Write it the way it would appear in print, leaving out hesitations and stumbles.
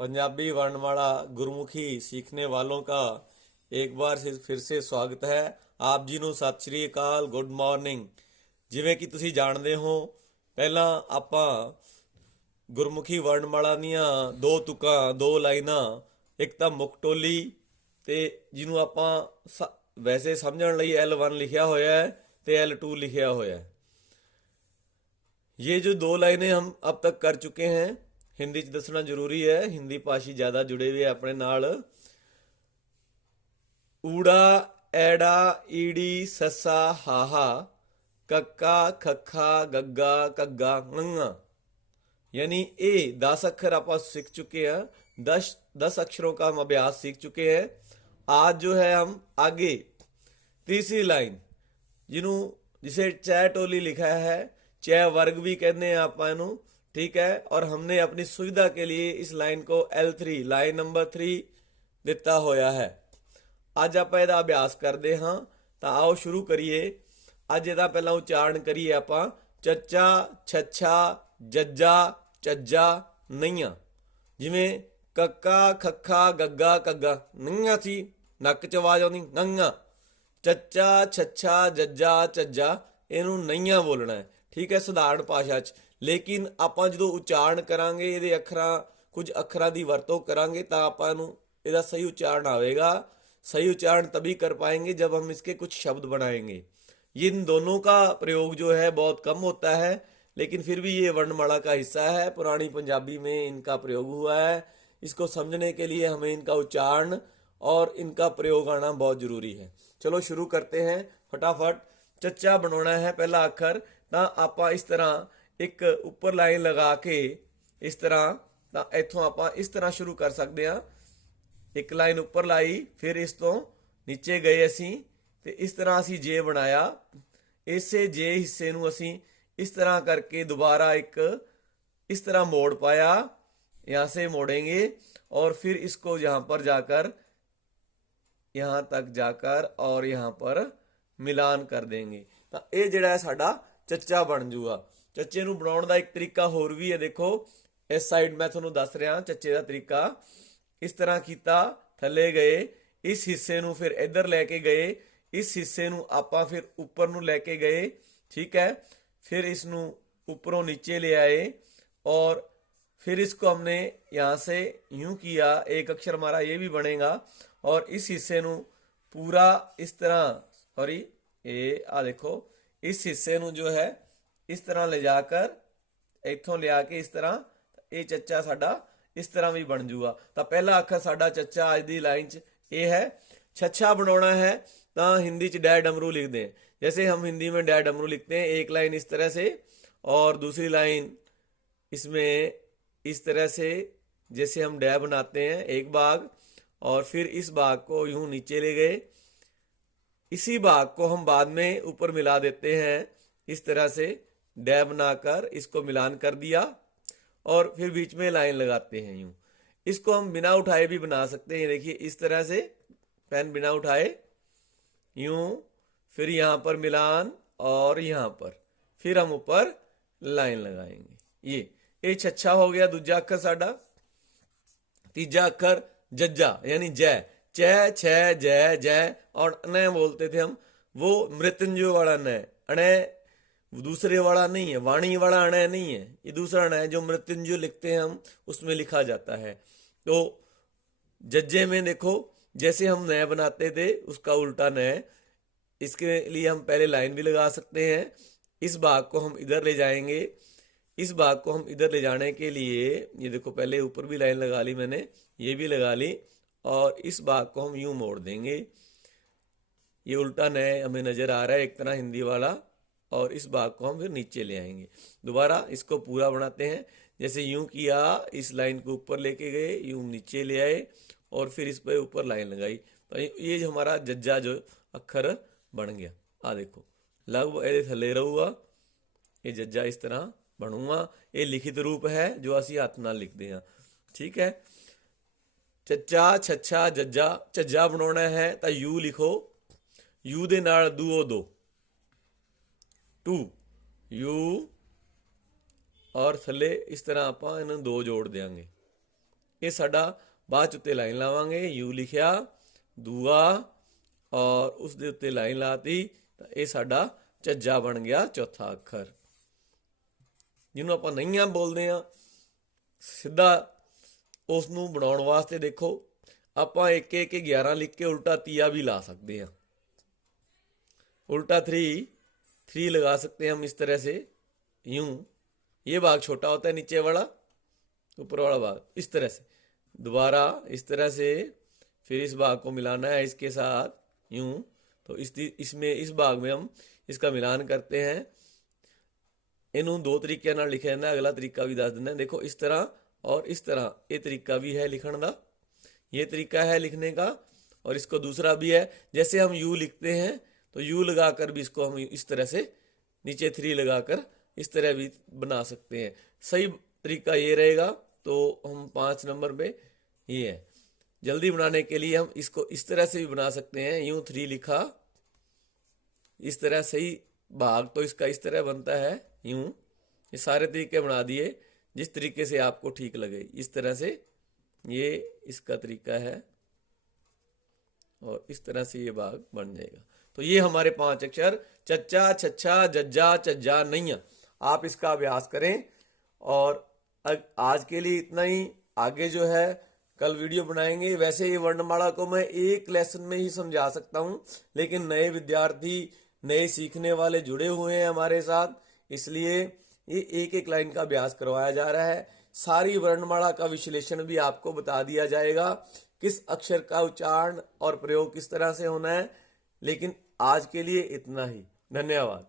पंजाबी वर्णमाला गुरमुखी सीखने वालों का एक बार फिर से स्वागत है। ਆਪ ਜੀ ਨੂੰ ਸਤਿ ਸ਼੍ਰੀ ਅਕਾਲ, ਗੁੱਡ ਮਾਰਨਿੰਗ। ਜਿਵੇਂ ਕਿ ਤੁਸੀਂ ਜਾਣਦੇ ਹੋ, ਪਹਿਲਾਂ ਆਪਾਂ ਗੁਰਮੁਖੀ ਵਰਣਮਾਲਾ ਦੀਆਂ ਦੋ ਤੁਕਾਂ, ਦੋ ਲਾਈਨਾਂ, ਇੱਕ ਤਾਂ ਮੁੱਖ ਟੋਲੀ ਤੇ ਜਿਹਨੂੰ ਆਪਾਂ ਵੈਸੇ ਸਮਝਣ ਲਈ L1 ਲਿਖਿਆ ਹੋਇਆ ਹੈ ਤੇ L2 ਲਿਖਿਆ ਹੋਇਆ है। ये जो दो लाइनें हम अब तक कर चुके हैं, हिंदी च दसना जरूरी है, हिंदी भाषी ज़्यादा जुड़े हुए अपने नाल। ਊੜਾ ਐੜਾ ਈੜੀ ਸੱਸਾ ਹਾਹਾ ਕੱਕਾ ਖੱਖਾ ਗੱਗਾ ਕੱਗਾ ङा, यानी ये 10 अक्षर आप सीख चुके हैं। 10 अक्षरों का हम अभ्यास सीख चुके हैं। आज जो है हम आगे तीसरी लाइन जिसे चै टोली लिखा है, चै वर्ग भी कहते हैं आप इनू, ठीक है। और हमने अपनी सुविधा के लिए इस लाइन को L3 लाइन नंबर 3 दिता होया है। ਅੱਜ ਆਪਾਂ ਇਹਦਾ ਅਭਿਆਸ ਕਰਦੇ ਹਾਂ, ਤਾਂ ਆਓ ਸ਼ੁਰੂ ਕਰੀਏ। ਅੱਜ ਇਹਦਾ ਪਹਿਲਾਂ ਉਚਾਰਨ ਕਰੀਏ ਆਪਾਂ। ਚੱਚਾ ਛੱਛਾ ਜੱਜਾ ਚੱਜਾ ਨਈਆਂ। ਜਿਵੇਂ ਕੱਕਾ ਖੱਖਾ ਗੱਗਾ ਕੱਗਾ ਨਈਆਂ ਸੀ, ਨੱਕ 'ਚ ਆਵਾਜ਼ ਆਉਂਦੀ ਨਈਆਂ। ਚੱਚਾ ਛੱਛਾ ਜੱਜਾ ਚੱਜਾ, ਇਹਨੂੰ ਨਈਆਂ ਬੋਲਣਾ ਹੈ, ਠੀਕ ਹੈ, ਸਧਾਰਨ ਭਾਸ਼ਾ 'ਚ। ਲੇਕਿਨ ਆਪਾਂ ਜਦੋਂ ਉਚਾਰਨ ਕਰਾਂਗੇ, ਇਹਦੇ ਕੁਝ ਅੱਖਰਾਂ ਦੀ ਵਰਤੋਂ ਕਰਾਂਗੇ, ਤਾਂ ਆਪਾਂ ਨੂੰ ਇਹਦਾ ਸਹੀ ਉਚਾਰਨ ਆਵੇਗਾ। सही उच्चारण तभी कर पाएंगे जब हम इसके कुछ शब्द बनाएंगे। इन दोनों का प्रयोग जो है बहुत कम होता है, लेकिन फिर भी ये वर्णमाला का हिस्सा है। पुरानी पंजाबी में इनका प्रयोग हुआ है। इसको समझने के लिए हमें इनका उच्चारण और इनका प्रयोग आना बहुत ज़रूरी है। चलो शुरू करते हैं फटाफट। ਚੱਚਾ बनाना है पहला अखर, तो आप इस तरह एक उपर लाइन लगा के इस तरह, तो इतों आप इस तरह शुरू कर सकते हैं। एक लाइन उपर लाई, फिर इस तो नीचे गए असी, तो इस तरह असी जे बनाया। इसे जे हिस्से नूं असी इस तरह करके दोबारा एक इस तरह मोड़ पाया, यहाँ से मोड़ेंगे और फिर इसको यहाँ पर जाकर, यहाँ तक जाकर और यहाँ पर मिलान कर देंगे। तो ये जिहड़ा है साडा ਚੱਚਾ बन जूगा। ਚੱਚੇ नूं बनाउण दा एक तरीका होर भी है। देखो इस साइड मैं तुहानूं दस रहा ਚੱਚੇ दा तरीका। इस तरह किया, थले गए, इस हिस्से नूं फिर इधर लैके गए, इस हिस्से नूं आपां फिर ऊपर नूं लैके गए, ठीक है। फिर इस नूं ऊपरों नीचे ले आए और फिर इसको हमने यहाँ से यूं किया, एक अक्षर हमारा ये भी बनेगा। और इस हिस्से नूं पूरा इस तरह, सॉरी ये देखो, इस हिस्से नूं जो है इस तरह ले जाकर इत्थों ले आके इस तरह, ये ਚੱਚਾ साडा इस तरह भी बन जूगा। तो पहला अखर साडा ਚੱਚਾ अज की लाइन च ये है। छच्छा बनाना है तो हिंदी च डै डमरू लिखते हैं। जैसे हम हिंदी में डै डमरू लिखते हैं, एक लाइन इस तरह से और दूसरी लाइन इसमें इस तरह से, जैसे हम डै बनाते हैं एक भाग, और फिर इस भाग को यूं नीचे ले गए। इसी भाग को हम बाद में ऊपर मिला देते हैं, इस तरह से डै बनाकर इसको मिलान कर दिया और फिर बीच में लाइन लगाते हैं यूं। इसको हम बिना उठाए भी बना सकते हैं। देखिए इस तरह से पेन बिना उठाए यूं, फिर यहाँ पर मिलान और यहाँ पर फिर हम ऊपर लाइन लगाएंगे। ये छच्छा हो गया दूजा अखर साडा। तीजा अखर जज्जा यानी जय, चै छै जय जय। और न बोलते थे हम, वो मृत्युंजय वाला न, अण दूसरे वाला नहीं है, वाणी वाला अण नहीं है, ये दूसरा अण है जो मृत्युंजय लिखते हैं हम, उसमें लिखा जाता है। तो जज्जे में देखो जैसे हम नय बनाते थे उसका उल्टा नय। इसके लिए हम पहले लाइन भी लगा सकते हैं। इस भाग को हम इधर ले जाएंगे, इस भाग को हम इधर ले जाने के लिए ये देखो पहले ऊपर भी लाइन लगा ली मैंने, ये भी लगा ली, और इस भाग को हम यूं मोड़ देंगे। ये उल्टा नय हमें नजर आ रहा है एक तरह हिंदी वाला, और इस भाग को हम फिर नीचे ले आएंगे। दोबारा इसको पूरा बनाते हैं। जैसे यूं किया, इस लाइन को ऊपर लेके गए, यूं नीचे ले आए और फिर इस पर ऊपर लाइन लगाई। तो ये जो हमारा जज्जा जो अखर बन गया, देखो लगभग ये थले रहूगा, ये जज्जा इस तरह बनूगा। ये लिखित रूप है जो असी हाथ नाल लिखते हैं, ठीक है। ਚੱਚਾ ਛੱਛਾ ਜੱਜਾ, ਝੱਜਾ बनाना है तो यू लिखो, यू दे नाल दूओ दो, टू यू, और थले इस तरह आप इन्हें दो जोड़ देंगे। ਇਹ ਸਾਡਾ ਬਾਅਦ 'ਚ ਉੱਤੇ ਲਾਈਨ ਲਾਵਾਂਗੇ। ਯੂ ਲਿਖਿਆ, ਦੂਆ ਔਰ ਉਸ ਦੇ ਉੱਤੇ ਲਾਈਨ ਲਾਤੀ ਤਾਂ ਇਹ ਸਾਡਾ ਝੱਜਾ ਬਣ ਗਿਆ ਚੌਥਾ ਅੱਖਰ, ਜਿਹਨੂੰ ਆਪਾਂ ਨਈਆਂ ਬੋਲਦੇ ਆ। ਸਿੱਧਾ ਉਸ ਨੂੰ ਬਣਾਉਣ ਵਾਸਤੇ ਦੇਖੋ ਆਪਾਂ 1 1 11 ਲਿਖ ਕੇ उल्टा तिया भी ला सकते हैं। उल्टा 3 लगा सकते हैं हम इस तरह से, यूं। ये भाग छोटा होता है नीचे वाला, ऊपर वाला भाग इस तरह से। दोबारा इस तरह से फिर इस भाग को मिलाना है इसके साथ, यूं। तो इसमें इस भाग में हम इसका मिलान करते हैं। इन्हों 2 तरीके नाल लिखा जाता है, अगला तरीका भी दस देना। देखो इस तरह और इस तरह, ये तरीका भी है लिखण का, ये तरीका है लिखने का, और इसको दूसरा भी है। जैसे हम यू लिखते हैं तो यू लगाकर भी इसको हम इस तरह से नीचे 3 लगाकर इस तरह भी बना सकते हैं। सही तरीका ये रहेगा। तो हम 5 नंबर पे ये है। जल्दी बनाने के लिए हम इसको इस तरह से भी बना सकते हैं, यूं 3 लिखा, इस तरह सही भाग तो इसका इस तरह बनता है, यूं। ये सारे तरीके बना दिए जिस तरीके से आपको ठीक लगे। इस तरह से ये इसका तरीका है और इस तरह से ये भाग बन जाएगा। तो ये हमारे 5 अक्षर चच्चा, छच्छा, जज्जा, चज्जा, नैया। आप इसका अभ्यास करें। और आज के लिए इतना ही। आगे जो है कल वीडियो बनाएंगे। वैसे ये वर्णमाला को मैं एक लेसन में ही समझा सकता हूँ, लेकिन नए विद्यार्थी, नए सीखने वाले जुड़े हुए हैं हमारे साथ, इसलिए ये एक एक लाइन का अभ्यास करवाया जा रहा है। सारी वर्णमाला का विश्लेषण भी आपको बता दिया जाएगा, किस अक्षर का उच्चारण और प्रयोग किस तरह से होना है। लेकिन आज के लिए इतना ही। धन्यवाद।